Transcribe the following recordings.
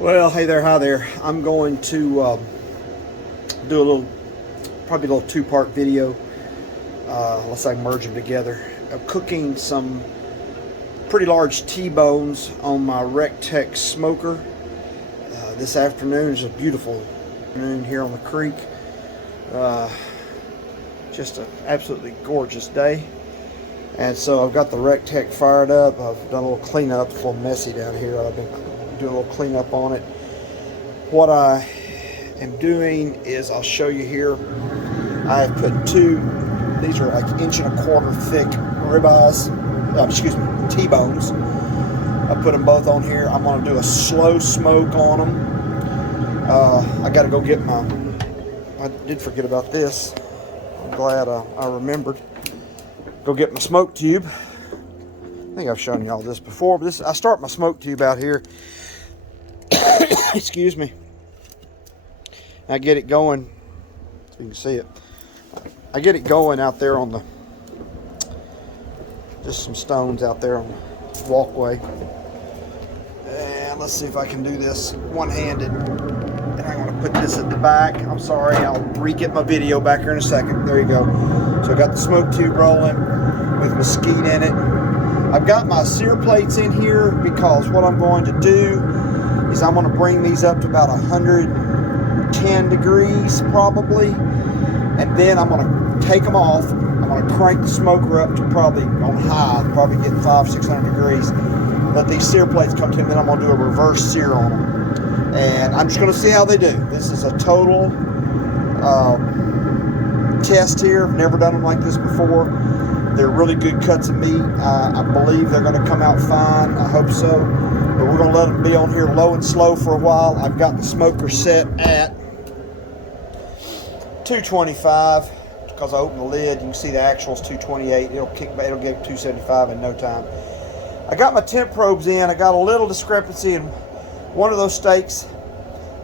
Well, hey there, hi there. I'm going to do probably a little two-part video. Unless I merge them together. I'm cooking some pretty large T-bones on my Recteq smoker. This afternoon is a beautiful afternoon here on the creek. Just an absolutely gorgeous day. And so I've got the Recteq fired up. I've done a little cleanup. It's a little messy down here. I've been doing a little cleanup on it. What I am doing is I'll show you here. I have put these are like 1.25 inch thick ribeyes, T-bones. I put them both on here. I'm going to do a slow smoke on them. I got to go get I did forget about this. I'm glad I remembered. Go get my smoke tube. I think I've shown you all this before, but I start my smoke tube out here. Excuse me. I get it going, so you can see it. I get it going out there on just some stones out there on the walkway. And let's see if I can do this one-handed. And I'm going to put this at the back. I'm sorry, I'll re-get my video back here in a second. There you go. So I got the smoke tube rolling with mesquite in it. I've got my sear plates in here because what I'm going to do is I'm going to bring these up to about 110 degrees probably, and then I'm going to take them off. I'm going to crank the smoker up to probably on high, probably get 500-600 degrees. Let these sear plates come to me, then I'm going to do a reverse sear on them, and I'm just going to see how they do. This is a total test here. I've never done them like this before. They're really good cuts of meat. I believe they're going to come out fine. I hope so. But we're going to let them be on here low and slow for a while. I've got the smoker set at 225 because I opened the lid. You can see the actual's 228. It'll get 275 in no time. I got my temp probes in. I got a little discrepancy in one of those steaks.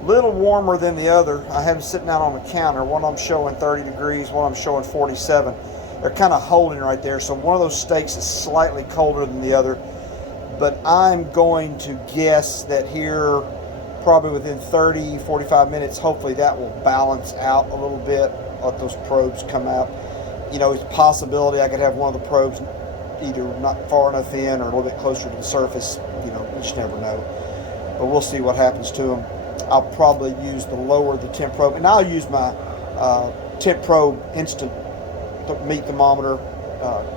A little warmer than the other. I have them sitting out on the counter. One of them showing 30 degrees. One of them showing 47. They're kind of holding right there. So one of those steaks is slightly colder than the other. But I'm going to guess that here, probably within 30, 45 minutes, hopefully that will balance out a little bit. Let those probes come out. You know, it's a possibility I could have one of the probes either not far enough in or a little bit closer to the surface. You know, you just never know. But we'll see what happens to them. I'll probably use the lower the temp probe, and I'll use my temp probe instant meat thermometer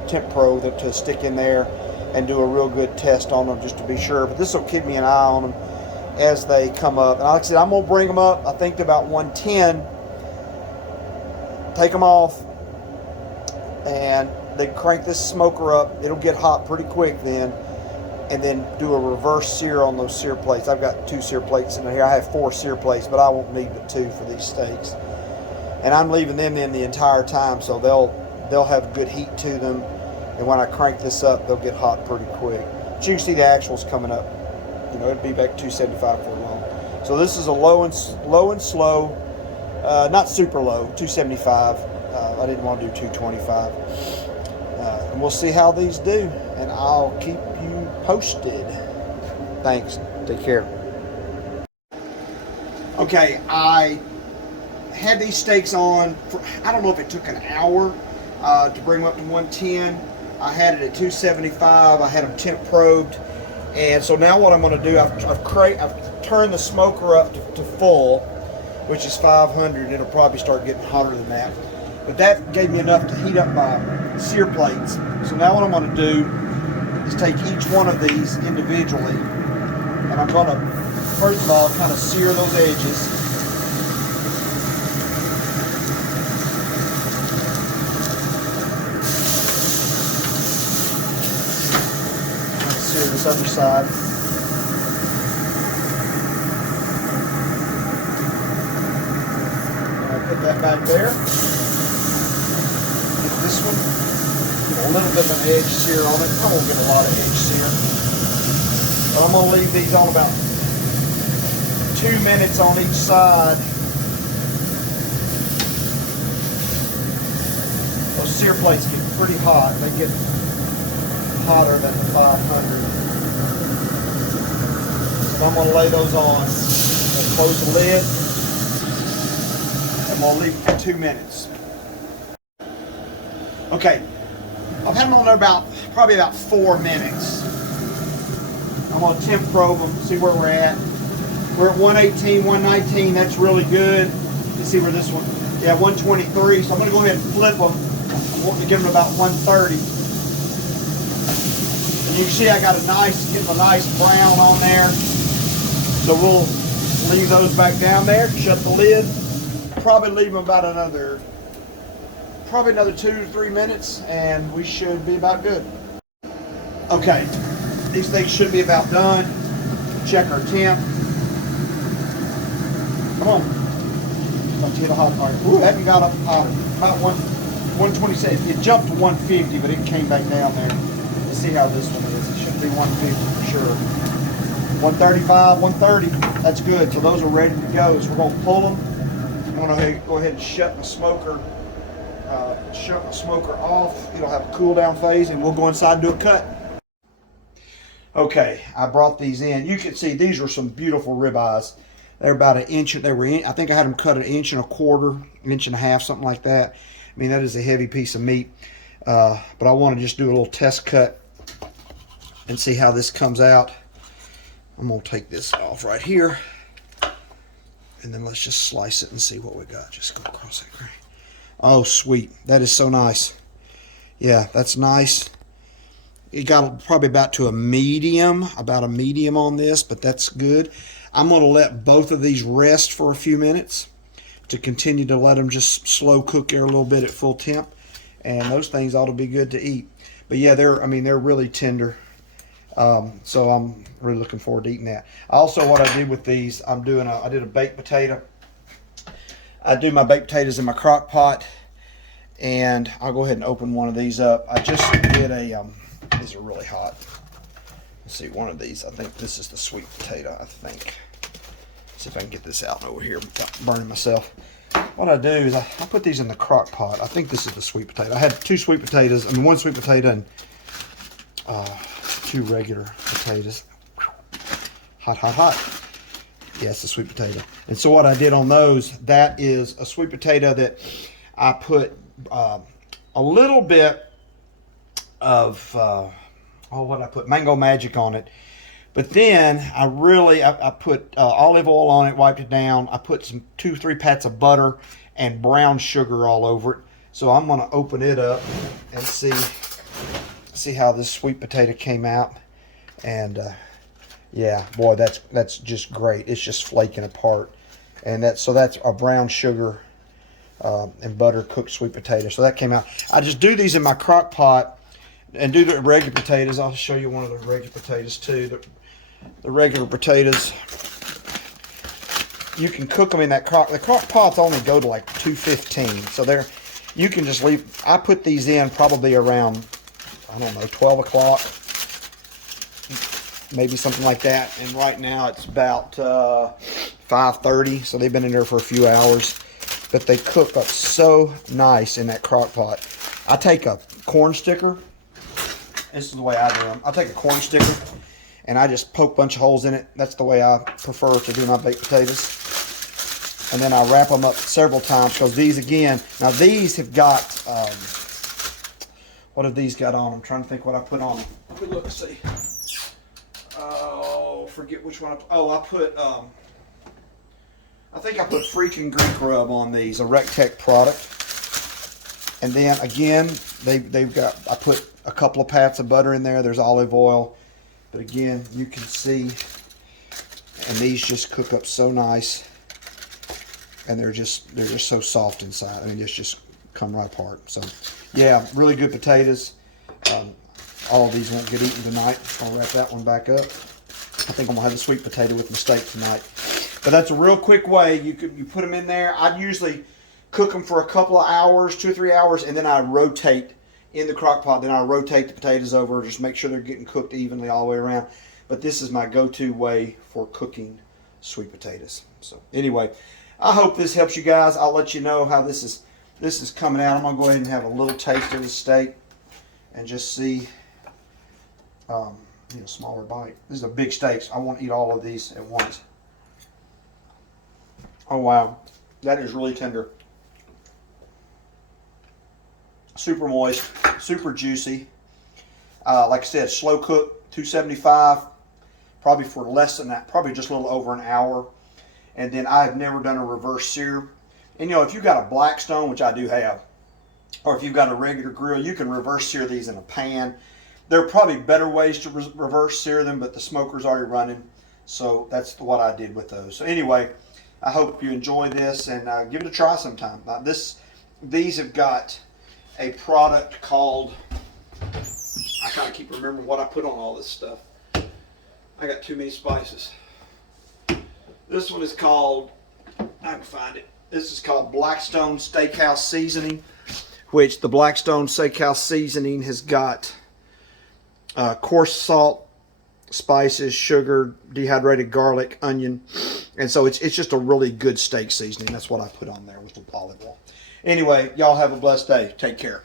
temp probe to stick in there and do a real good test on them just to be sure. But this will keep me an eye on them as they come up. And like I said, I'm going to bring them up, I think, to about 110. Take them off, and they crank this smoker up. It'll get hot pretty quick then. And then do a reverse sear on those sear plates. I've got 2 sear plates in here. I have 4 sear plates, but I won't need but 2 for these steaks. And I'm leaving them in the entire time, so they'll have good heat to them. And when I crank this up, they'll get hot pretty quick. But you can see the actuals coming up. You know, it'll be back 275 for long. So this is a low and slow, not super low, 275. I didn't want to do 225. And we'll see how these do, and I'll keep you posted. Thanks. Take care. Okay, I had these steaks on for, I don't know if it took an hour to bring them up to 110. I had it at 275. I had them temp probed, and so now what I'm going to do, I've turned the smoker up to full, which is 500. It'll probably start getting hotter than that, but that gave me enough to heat up my sear plates. So now what I'm going to do is take each one of these individually, and I'm going to first of all kind of sear those edges. Sear this other side. And I put that back there. Get this one. Get a little bit of an edge sear on it. I won't get a lot of edge sear. But I'm going to leave these on about 2 minutes on each side. Those sear plates get pretty hot. They get hotter than the 500. So So I'm going to lay those on and close the lid. I'm going to leave it for 2 minutes. Okay, I've had them on there probably about 4 minutes. I'm going to temp probe them, see where we're at. We're at 118, 119, that's really good. Let's see where this one, yeah, 123. So I'm going to go ahead and flip them. I'm wanting to give them about 130. And you can see I got getting a nice brown on there. So we'll leave those back down there, shut the lid. Probably leave them about another 2 to 3 minutes, and we should be about good. Okay, these things should be about done. Check our temp. Come on. Let's hit a hot part. Ooh, it hadn't got up hotter. About 127. It jumped to 150, but it came back down there. Let's see how this one is. It should be 150 for sure. 135, 130. That's good. So those are ready to go. So we're going to pull them. I'm going to go ahead and shut the smoker off. It'll have a cool down phase, and we'll go inside and do a cut. Okay, I brought these in. You can see these were some beautiful ribeyes. They're about an inch. I think I had them cut 1.25 inches, 1.5 inches, something like that. I mean, that is a heavy piece of meat. But I want to just do a little test cut and see how this comes out. I'm going to take this off right here. And then let's just slice it and see what we got. Just go across that grain. Oh, sweet. That is so nice. Yeah, that's nice. It got probably about a medium on this, but that's good. I'm going to let both of these rest for a few minutes to continue to let them just slow cook there a little bit at full temp. And those things ought to be good to eat. But yeah, they're really tender. So I'm really looking forward to eating that. Also, what I did with these, I did a baked potato. I do my baked potatoes in my crock pot, and I'll go ahead and open one of these up. I just did these are really hot. Let's see, one of these, I think this is the sweet potato, I think. See if I can get this out over here without burning myself. What I do is I put these in the crock pot. I think this is the sweet potato. I had 2 sweet potatoes, one sweet potato and 2 regular potatoes. Hot, hot, hot. Yes, the sweet potato. And so what I did on those, that is a sweet potato that I put a little bit of, what I put? Mango Magic on it. But then I put olive oil on it, wiped it down. I put 2-3 pats of butter and brown sugar all over it. So I'm going to open it up and see how this sweet potato came out. And yeah, boy, that's just great. It's just flaking apart. And that's a brown sugar and butter cooked sweet potato. So that came out. I just do these in my crock pot and do the regular potatoes. I'll show you one of the regular potatoes too. The regular potatoes, you can cook them in that crock. The crock pots only go to like 215. So you can just leave. I put these in probably around, I don't know, 12 o'clock. Maybe something like that. And right now it's about 5:30. So they've been in there for a few hours. But they cook up so nice in that crock pot. I take a corn sticker. This is the way I do them. I take a corn sticker and I just poke a bunch of holes in it. That's the way I prefer to do my baked potatoes. And then I wrap them up several times because these, again, now these have got, what have these got on them? I'm trying to think what I put on them. Good look, see. Oh, forget which one. I think I put freaking Greek rub on these, a Recteq product. And then again, I put a couple of pats of butter in there. There's olive oil. But again, you can see, and these just cook up so nice. And they're just so soft inside. I mean, just come right apart. So yeah, really good potatoes. All of these won't get eaten tonight. I'll wrap that one back up. I think I'm gonna have the sweet potato with my steak tonight. But that's a real quick way. You put them in there. I usually cook them for a couple of hours, 2 or 3 hours, and then I rotate in the crock pot. Then I rotate the potatoes over, just make sure they're getting cooked evenly all the way around. But this is my go-to way for cooking sweet potatoes. So anyway, I hope this helps you guys. I'll let you know how this is coming out. I'm gonna go ahead and have a little taste of the steak and just see Need a smaller bite. This is a big steak. So I want to eat all of these at once. Oh wow, that is really tender. Super moist, super juicy. Like I said, slow cook, 275, probably for less than that, probably just a little over an hour. And then I've never done a reverse sear. And you know, if you've got a Blackstone, which I do have, or if you've got a regular grill, you can reverse sear these in a pan. There are probably better ways to reverse sear them, but the smoker's already running. So that's what I did with those. So anyway, I hope you enjoy this and give it a try sometime. These have got a product called, I kind of keep remembering what I put on all this stuff. I got too many spices. This one is called, I can find it. This is called Blackstone Steakhouse Seasoning, which the Blackstone Steakhouse Seasoning has got coarse salt, spices, sugar, dehydrated garlic, onion. And so it's just a really good steak seasoning. That's what I put on there with the olive oil. Anyway, y'all have a blessed day. Take care.